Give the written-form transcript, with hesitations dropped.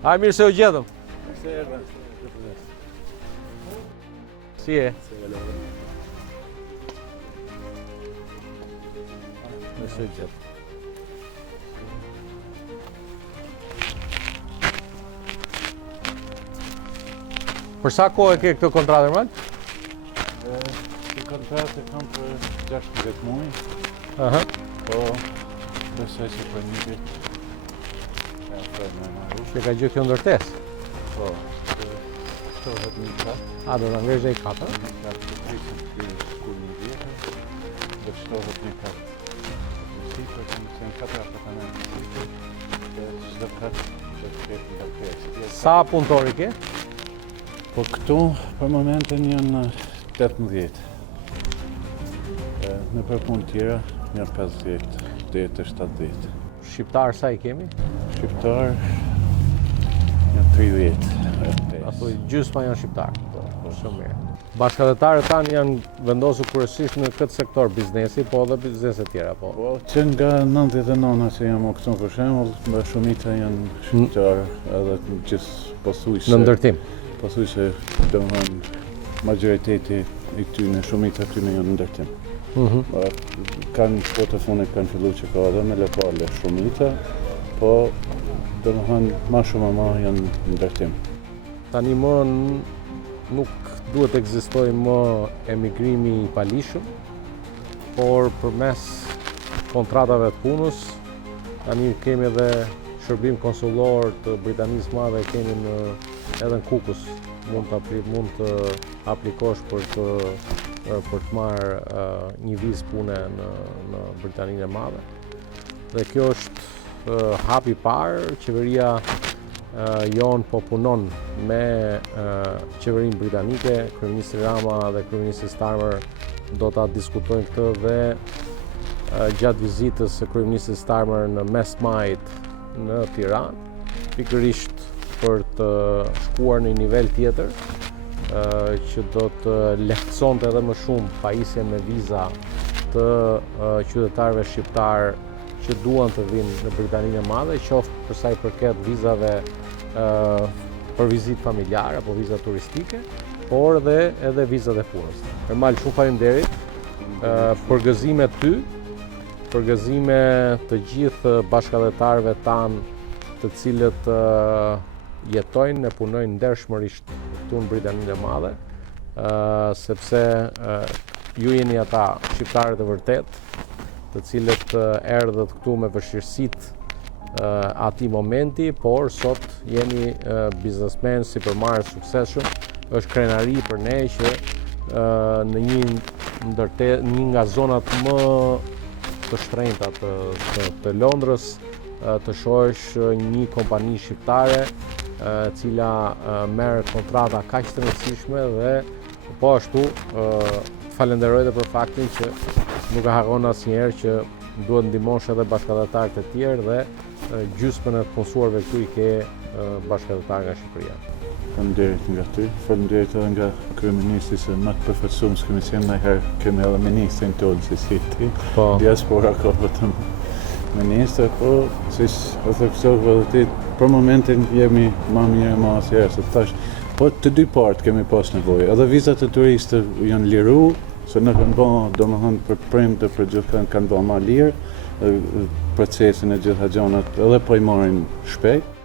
A mirë se u gjetëm. Se erdhe. Si e? Mirë se u gjetëm. Për sa kohë e ke këtë kontratë normal? Këtë kontratë kam për 16 muaj. Aha. Po, besoj se për një vit. Që ka gjithë kjo ndërtesë? Po, shtohet një katë. A, do të ngresh dhe i katë? Një katë të prisën të shkull një vjetër, dhe shtohet një katë në sipër, që në 4 apartament në sipër, dhe çdo katë që të ketë nga 5. Sa punëtori ke? Po këtu, për momentin janë 18. Në për punë tjera, janë 50, dhe të 70. Shqiptar sa i kemi? Shqiptar, janë 30. Ato gjysma janë shqiptar. Shumë mirë. Bashkëdhetarët tanë janë vendosur kryesisht në këtë sektor biznesi, po edhe biznese tjera, po. Po, që nga 99 që jam këtu për shembull, më shumica janë shqiptar, edhe gjithë pothuajse. Në ndërtim. Pothuajse domethënë majoriteti i këtyre shumica këtyre janë në ndërtim. Kanë po të fundit kanë filluar që ka edhe me lokale shumica, po domethënë më shumë janë në ndërtim. Tani më nuk duhet ekzistojë më emigrimi i palishëm, por përmes kontratave të punës, tani kemi edhe shërbim konsullor të Britanisë Madhe, kemi edhe në Kukës, mund të aplikosh për të marrë një vizë pune në Britaninë e Madhe. Dhe kjo është hapi i parë, qeveria jonë po punon me qeverinë britanike, kryeministri Rama dhe kryeministri Starmer do ta diskutojnë këtë dhe gjatë vizitës së kryeministrit Starmer në mes majit në Tiranë, pikërisht për të shkuar në një nivel tjetër që do të lehtësonte edhe më shumë pajisjen me viza të qytetarëve shqiptar që duan të vinë në Britaninë e Madhe, qoftë për sa i përket vizave për vizitë familjare apo viza turistike, por edhe vizat e punës. Ermal, shumë faleminderit. Përgëzime ty, përgëzime të gjithë bashkëdhetarëve tanë të cilët jetojnë e punojnë ndershmërisht këtu në Britaninë e Madhe, sepse ju jeni ata shqiptarët e vërtet, të cilët erdhët këtu me vështirësitë ati momenti, por sot jeni biznesmen, sipërmarrës suksesshëm. Është krenari për ne që në një nga zonat më të shtrenjta të Londrës të shohësh një kompani shqiptare cila merr kontrata kaq të rëndësishme dhe po ashtu falenderoj edhe për faktin që nuk e harron asnjëherë që duhet ndihmosh edhe bashkëdhetarët e tjerë dhe gjysmën e të punësuarve këtu i ke bashkëdhetar nga Shqipëria. Faleminderit nga ty, faleminderit edhe nga kryeministri se më të përfaqësuar kemi qenë ndonjëherë kemi edhe ministrin tonë si ti. Diaspora ka vetëm ministër, po siç e theksova edhe ti, për momentin jemi më mirë më asnjëherë se tash. Po të dy partë kemi pas nevojë. Edhe vizat e turistëve janë liru, se në kanë bërë, domethënë për premte për gjithë kanë bërë më lirë, procesin e gjitha gjanat edhe po i marrin shpejt.